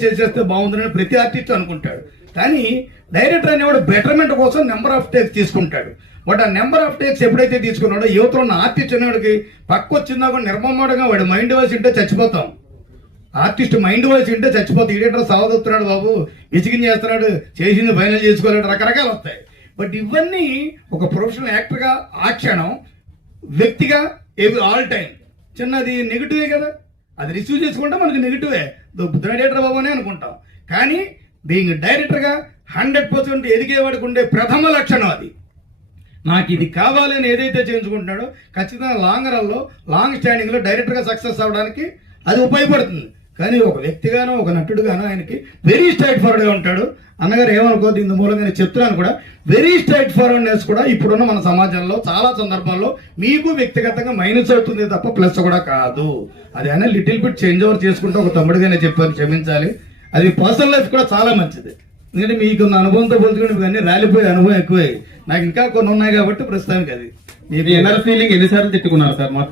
చేసేస్తే బాగుందని ప్రతి ఆర్టిస్ట్ అనుకుంటాడు. కానీ డైరెక్టర్ అనేవాడు బెటర్మెంట్ కోసం నెంబర్ ఆఫ్ టేక్స్ తీసుకుంటాడు. బట్ ఆ నెంబర్ ఆఫ్ టేక్స్ ఎప్పుడైతే తీసుకున్నాడో యువతలో ఉన్న ఆర్టిస్ట్ అనేవాడికి పక్క వచ్చిందా కూడా నిర్మమ్మడంగా వాడు మైండ్ వాయిస్ ఉంటే చచ్చిపోతాం. ఆర్టిస్ట్ మైండ్ వాయిస్ ఉంటే చచ్చిపోతాం. ఎడిటర్ సావదొస్తున్నాడు బాబు, విసిగిన్ చేస్తున్నాడు, చేసింది ఫైనల్ చేసుకోలేడు, రకరకాలు వస్తాయి. బట్ ఇవన్నీ ఒక ప్రొఫెషనల్ యాక్టర్గా ఆ క్షణం, వ్యక్తిగా ఆల్ టైం చిన్నది నెగిటివే కదా, అది రిసీవ్ చేసుకుంటే మనకి నెగిటివే, డైరెక్టర్ బాబు అని అనుకుంటాం. కానీ బీయింగ్ డైరెక్టర్గా 100% ఎదిగేవాడికి ఉండే ప్రథమ లక్షణం అది. నాకు ఇది కావాలి అని ఏదైతే చేయించుకుంటున్నాడో ఖచ్చితంగా లాంగ్ రన్లో, లాంగ్ స్టాండింగ్లో డైరెక్టర్గా సక్సెస్ అవ్వడానికి అది ఉపయోగపడుతుంది. కానీ ఒక వ్యక్తిగానో ఒక నటుడుగానో ఆయనకి వెరీ స్ట్రైట్ ఫార్వర్డ్గా ఉంటాడు. అన్నగారు ఏమనుకోద్దు, ఇందు మూలంగా నేను చెప్తున్నాను కూడా, వెరీ స్ట్రైట్ ఫార్వర్డ్నెస్ కూడా ఇప్పుడున్న మన సమాజంలో చాలా సందర్భాల్లో మీకు వ్యక్తిగతంగా మైనస్ అవుతుంది తప్ప ప్లస్ కూడా కాదు. అది అయినా లిటిల్ బిట్ చేంజ్ ఓవర్ చేసుకుంటూ ఒక తమ్ముడిగానే చెప్పాను, క్షమించాలి. అది పర్సనల్ లైఫ్ కూడా చాలా మంచిది. ఎందుకంటే మీకు అనుభవంతో పోల్చుకుంటే ఇవన్నీ రాలిపోయే అనుభవం ఎక్కువే. నాకు ఇంకా కొన్ని ఉన్నాయి కాబట్టి ప్రస్తుతానికి అది. మీరు ఎన్నర్ ఫీలింగ్ ఎన్నిసార్లు తిట్టుకున్నారు సార్ మొత్తం?